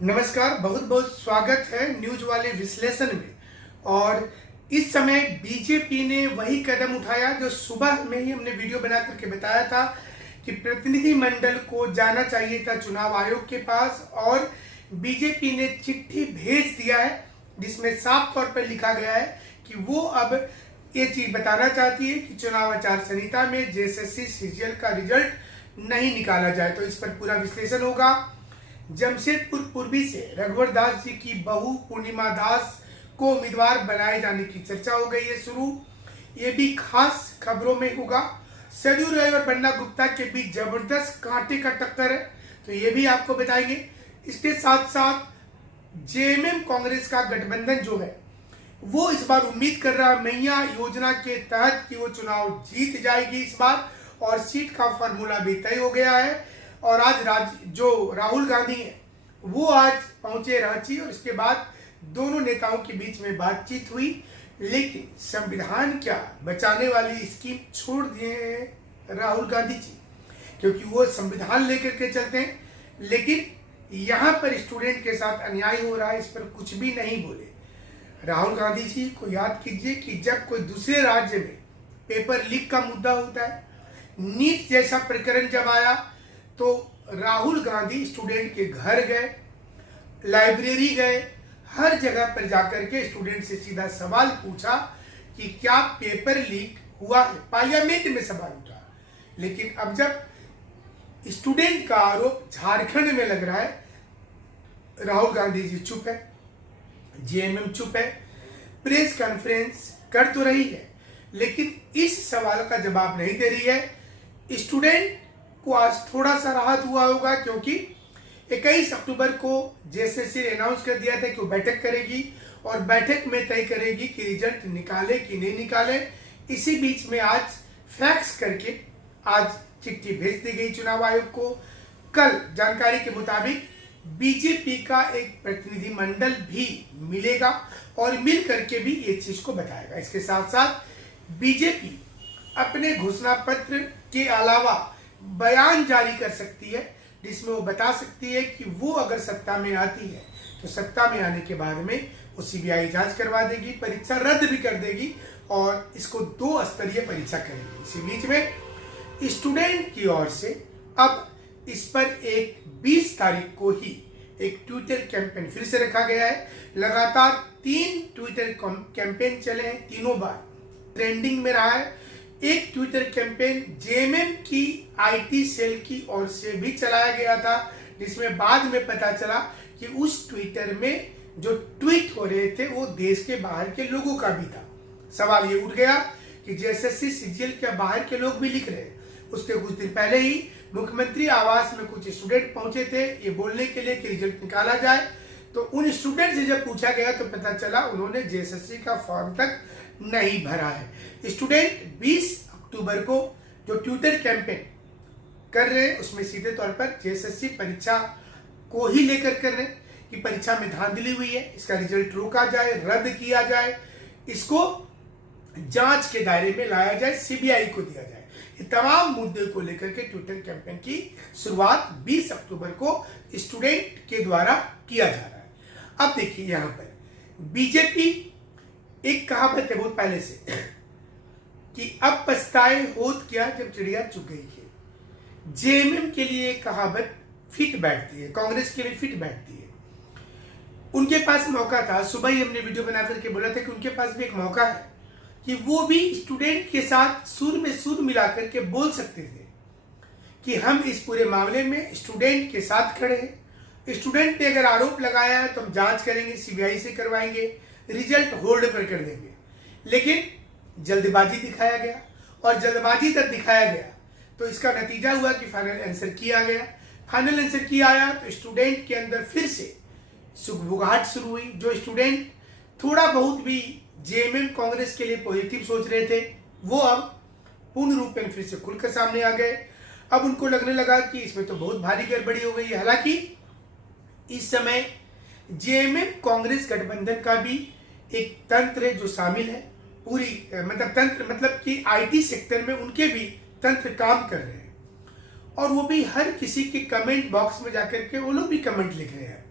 नमस्कार, बहुत बहुत स्वागत है न्यूज वाले विश्लेषण में। और इस समय बीजेपी ने वही कदम उठाया जो सुबह में ही हमने वीडियो बना करके बताया था कि प्रतिनिधि मंडल को जाना चाहिए था चुनाव आयोग के पास, और बीजेपी ने चिट्ठी भेज दिया है जिसमें साफ तौर पर लिखा गया है कि वो अब ये चीज बताना चाहती है कि चुनाव आचार संहिता में जेएसएससी सीजीएल का रिजल्ट नहीं निकाला जाए। तो इस पर पूरा विश्लेषण होगा। जमशेदपुर पूर्वी से रघुवर दास जी की बहू पूर्णिमा दास को उम्मीदवार बनाए जाने की चर्चा हो गई है शुरू। ये भी खास खबरों में होगा। सरयू राय और बन्ना गुप्ता के बीच जबरदस्त कांटे का टक्कर है, तो ये भी आपको बताएंगे। इसके साथ साथ जेएमएम कांग्रेस का गठबंधन जो है वो इस बार उम्मीद कर रहा है मैया योजना के तहत कि वो चुनाव जीत जाएगी इस बार, और सीट का फॉर्मूला भी तय हो गया है। और आज जो राहुल गांधी हैं वो आज पहुंचे रांची, और इसके बाद दोनों नेताओं के बीच में बातचीत हुई। लेकिन संविधान क्या बचाने वाली स्कीम छोड़ दिए हैं राहुल गांधी जी, क्योंकि वो संविधान लेकर के चलते हैं। लेकिन यहाँ पर स्टूडेंट के साथ अन्याय हो रहा है, इस पर कुछ भी नहीं बोले। राहुल गांधी जी को याद कीजिए कि जब कोई दूसरे राज्य में पेपर लीक का मुद्दा होता है, नीट जैसा प्रकरण जब आया, तो राहुल गांधी स्टूडेंट के घर गए, लाइब्रेरी गए, हर जगह पर जाकर के स्टूडेंट से सीधा सवाल पूछा कि क्या पेपर लीक हुआ है। पार्लियामेंट में सवाल उठा। लेकिन अब जब स्टूडेंट का आरोप झारखंड में लग रहा है, राहुल गांधी जी चुप है, जेएमएम चुप है, प्रेस कॉन्फ्रेंस कर तो रही है लेकिन इस सवाल का जवाब नहीं दे रही है। स्टूडेंट को आज थोड़ा सा राहत हुआ होगा, क्योंकि 21 अक्टूबर को जेएसएससी ने अनाउंस कर दिया था कि वो बैठक करेगी और बैठक में तय करेगी कि रिजल्ट निकाले कि नहीं निकाले। इसी बीच में आज फैक्स करके आज चिट्ठी भेज दी गई चुनाव आयोग को। कल जानकारी के मुताबिक बीजेपी का एक प्रतिनिधि मंडल भी मिलेगा और मिल करके भी ये चीज को बताएगा। इसके साथ साथ बीजेपी अपने घोषणा पत्र के अलावा बयान जारी कर सकती है, जिसमें वो बता सकती है कि वो अगर सत्ता में आती है तो सत्ता में आने के बाद में वो सीबीआई जांच करवा देगी, परीक्षा रद्द भी कर देगी और इसको 2 स्तरीय परीक्षा करेगी। इसी बीच में स्टूडेंट की ओर से अब इस पर 20 तारीख को ही एक ट्विटर कैंपेन फिर से रखा गया है। लगातार 3 ट्विटर कैंपेन चले हैं, तीनों बार ट्रेंडिंग में रहा है। एक ट्विटर कैंपेन जेएमएम की आईटी सेल की ओर से भी चलाया गया था, जिसमें बाद में पता चला कि उस ट्विटर में जो ट्वीट हो रहे थे वो देश के बाहर के लोगों का भी था। सवाल ये उठ गया कि जेएसएससी सीजीएल के बाहर के लोग भी लिख रहे हैं। उसके कुछ दिन पहले ही मुख्यमंत्री आवास में कुछ स्टूडेंट पहुंचे थे ये बोलने के लिए कि रिजल्ट निकाला जाए, तो उन स्टूडेंट से जब पूछा गया तो पता चला उन्होंने जेएसएससी का फॉर्म तक नहीं भरा है। स्टूडेंट 20 अक्टूबर को जो ट्विटर कैंपेन कर रहे हैं उसमें सीधे तौर पर जेएसएससी परीक्षा को ही लेकर कर रहे हैं कि परीक्षा में धांधली हुई है, इसका रिजल्ट रोका जाए, रद्द किया जाए, इसको जांच के दायरे में लाया जाए, सीबीआई को दिया जाए। ये तमाम मुद्दे को लेकर के ट्विटर कैंपेन की शुरुआत 20 अक्टूबर को स्टूडेंट के द्वारा किया जा रहा है। अब देखिए यहाँ पर बीजेपी, एक कहावत है बहुत पहले से कि अब पछताए होत क्या जब चिड़िया चुग गई है। जेएमएम के लिए कहावत फिट बैठती है, कांग्रेस के लिए फिट बैठती है। उनके पास मौका था, सुबह ही हमने वीडियो बना करके बोला था कि उनके पास भी एक मौका है कि वो भी स्टूडेंट के साथ सुर में सुर मिला करके बोल सकते थे कि हम इस पूरे मामले में स्टूडेंट के साथ खड़े हैं। स्टूडेंट ने अगर आरोप लगाया है तो हम जांच करेंगे, सीबीआई से करवाएंगे, रिजल्ट होल्ड पर कर देंगे। लेकिन जल्दबाजी दिखाया गया, और जल्दबाजी तक दिखाया गया तो इसका नतीजा हुआ कि फाइनल आंसर की आ गया। फाइनल आंसर की आया तो स्टूडेंट के अंदर फिर से सुगबुगाहट शुरू हुई। जो स्टूडेंट थोड़ा बहुत भी जेएमएम कांग्रेस के लिए पॉजिटिव सोच रहे थे वो अब पूर्ण रूप में फिर से खुलकर सामने आ गए। अब उनको लगने लगा कि इसमें तो बहुत भारी गड़बड़ी हो गई है। हालांकि इस समय जेएमएम कांग्रेस गठबंधन का भी एक तंत्र है जो शामिल है, पूरी तंत्र मतलब कि आईटी सेक्टर में उनके भी तंत्र काम कर रहे हैं, और वो भी हर किसी के कमेंट बॉक्स में जाकर के वो लोग भी कमेंट लिख रहे हैं।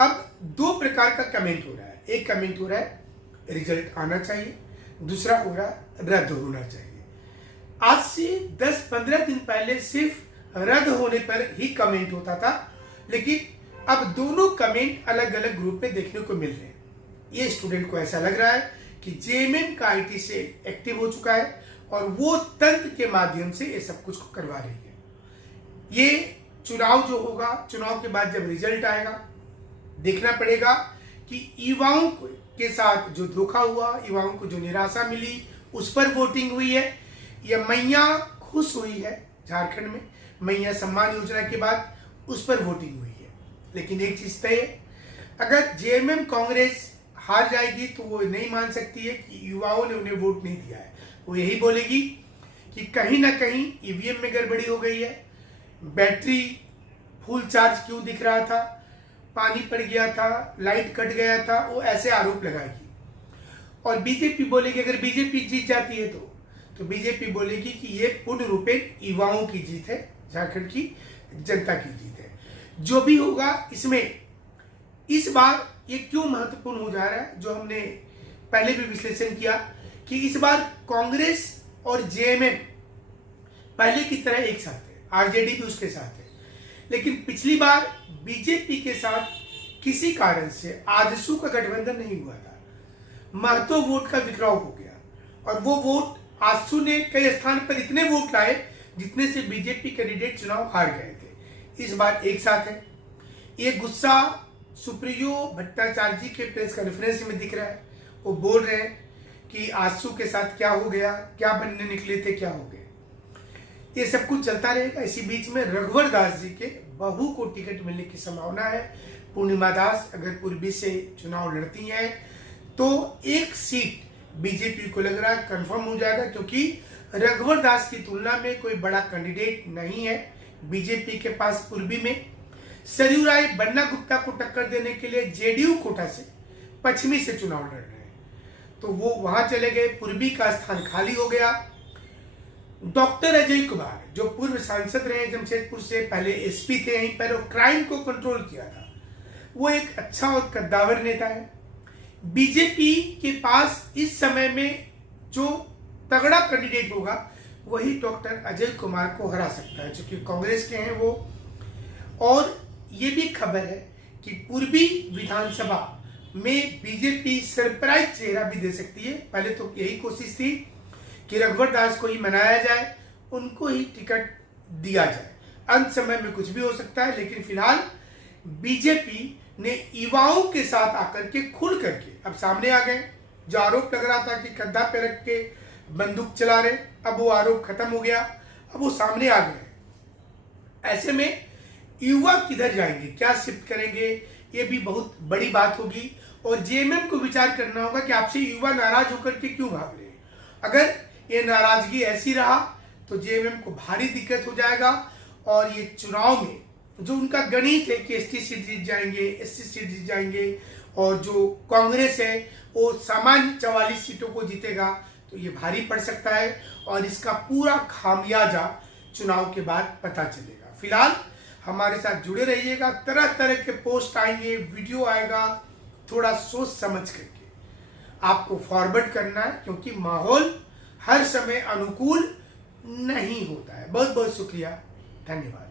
अब दो प्रकार का कमेंट हो रहा है। एक कमेंट हो रहा है रिजल्ट आना चाहिए, दूसरा हो रहा है रद्द होना चाहिए। आज से 10-15 दिन पहले सिर्फ रद्द होने पर ही कमेंट होता था, लेकिन अब दोनों कमेंट अलग अलग ग्रुप में देखने को मिल रहे हैं। ये स्टूडेंट को ऐसा लग रहा है कि जेएमएम का आईटी सेल एक्टिव हो चुका है और वो तंत्र के माध्यम से ये सब कुछ को करवा रही है। ये चुनाव जो होगा, चुनाव के बाद जब रिजल्ट आएगा, देखना पड़ेगा कि युवाओं के साथ जो धोखा हुआ, युवाओं को जो निराशा मिली, उस पर वोटिंग हुई है या मैया खुश हुई है। झारखंड में मैया सम्मान योजना के बाद उस पर वोटिंग हुई है। लेकिन एक चीज तय है, अगर जेएमएम कांग्रेस हार जाएगी तो वो नहीं मान सकती है कि युवाओं ने उन्हें वोट नहीं दिया है। वो यही बोलेगी कि कहीं ना कहीं ईवीएम में गड़बड़ी हो गई है, बैटरी फुल चार्ज क्यों दिख रहा था, पानी पड़ गया था, लाइट कट गया था, वो ऐसे आरोप लगाएगी। और बीजेपी बोलेगी, अगर बीजेपी जीत जाती है तो बीजेपी बोलेगी कि ये पूर्ण रूपे युवाओं की जीत है, झारखंड की जनता की जीत है। जो भी होगा, इसमें इस बार ये क्यों महत्वपूर्ण हो जा रहा है, जो हमने पहले भी विश्लेषण किया कि इस बार कांग्रेस और जेएमएम पहले की तरह एक साथ है, आरजेडी भी उसके साथ है। लेकिन पिछली बार बीजेपी के साथ किसी कारण से आजसू का गठबंधन नहीं हुआ था, महतो वोट का बिखराव हो गया और वो वोट आजसू ने कई स्थान पर इतने वोट लाए जितने से बीजेपी कैंडिडेट चुनाव हार गए थे। इस बार एक साथ है। ये गुस्सा सुप्रियो भट्टाचार्य जी के प्रेस कॉन्फ्रेंस में दिख रहा है। वो बोल रहे हैं कि आजसू के साथ क्या हो गया, क्या बनने निकले थे, क्या हो गए। ये सब कुछ चलता रहेगा। इसी बीच में रघुवर दास जी के बहू को टिकट मिलने की संभावना है। पूर्णिमा दास अगर पूर्वी से चुनाव लड़ती हैं तो एक सीट बीजेपी को लग रहा है कंफर्म हो जाएगा, क्योंकि रघुवर दास की तुलना में कोई बड़ा कैंडिडेट नहीं है बीजेपी के पास पूर्वी में। सरयू राय बन्ना गुप्ता को टक्कर देने के लिए जेडीयू कोटा से पश्चिमी से चुनाव लड़ रहे हैं, तो वो वहां चले गए, पूर्वी का स्थान खाली हो गया। डॉक्टर अजय कुमार जो पूर्व सांसद रहे जमशेदपुर से, पहले एसपी थे यहीं पर और क्राइम को कंट्रोल किया था, वो एक अच्छा और कद्दावर नेता है। बीजेपी के पास इस समय में जो तगड़ा कैंडिडेट होगा वही डॉक्टर अजय कुमार को हरा सकता है, क्योंकि कांग्रेस के हैं वो। और ये भी खबर है कि पूर्वी विधानसभा में बीजेपी सरप्राइज चेहरा भी दे सकती है। पहले तो यही कोशिश थी कि रघुवर दास को ही मनाया जाए, उनको ही टिकट दिया जाए। अंत समय में कुछ भी हो सकता है, लेकिन फिलहाल बीजेपी ने युवाओं के साथ आकर के खुल करके अब सामने आ गए। जो आरोप लग रहा था कि कंधा पे रख के बंदूक चला रहे, अब वो आरोप खत्म हो गया, अब वो सामने आ गए। ऐसे में युवा किधर जाएंगे, क्या शिफ्ट करेंगे, ये भी बहुत बड़ी बात होगी। और जेएमएम को विचार करना होगा कि आपसे युवा नाराज होकर के क्यों भाग रहे हैं। अगर ये नाराजगी ऐसी रहा तो जेएमएम को भारी दिक्कत हो जाएगा और ये चुनाव में जो उनका गणित है कि एसटी सीट जीत जाएंगे, एससी सीट जीत जाएंगे और जो कांग्रेस है वो सामान्य 44 सीटों को जीतेगा, तो ये भारी पड़ सकता है और इसका पूरा खामियाजा चुनाव के बाद पता चलेगा। फिलहाल हमारे साथ जुड़े रहिएगा, तरह तरह के पोस्ट आएंगे, वीडियो आएगा, थोड़ा सोच समझ करके आपको फॉरवर्ड करना है, क्योंकि माहौल हर समय अनुकूल नहीं होता है। बहुत बहुत शुक्रिया, धन्यवाद।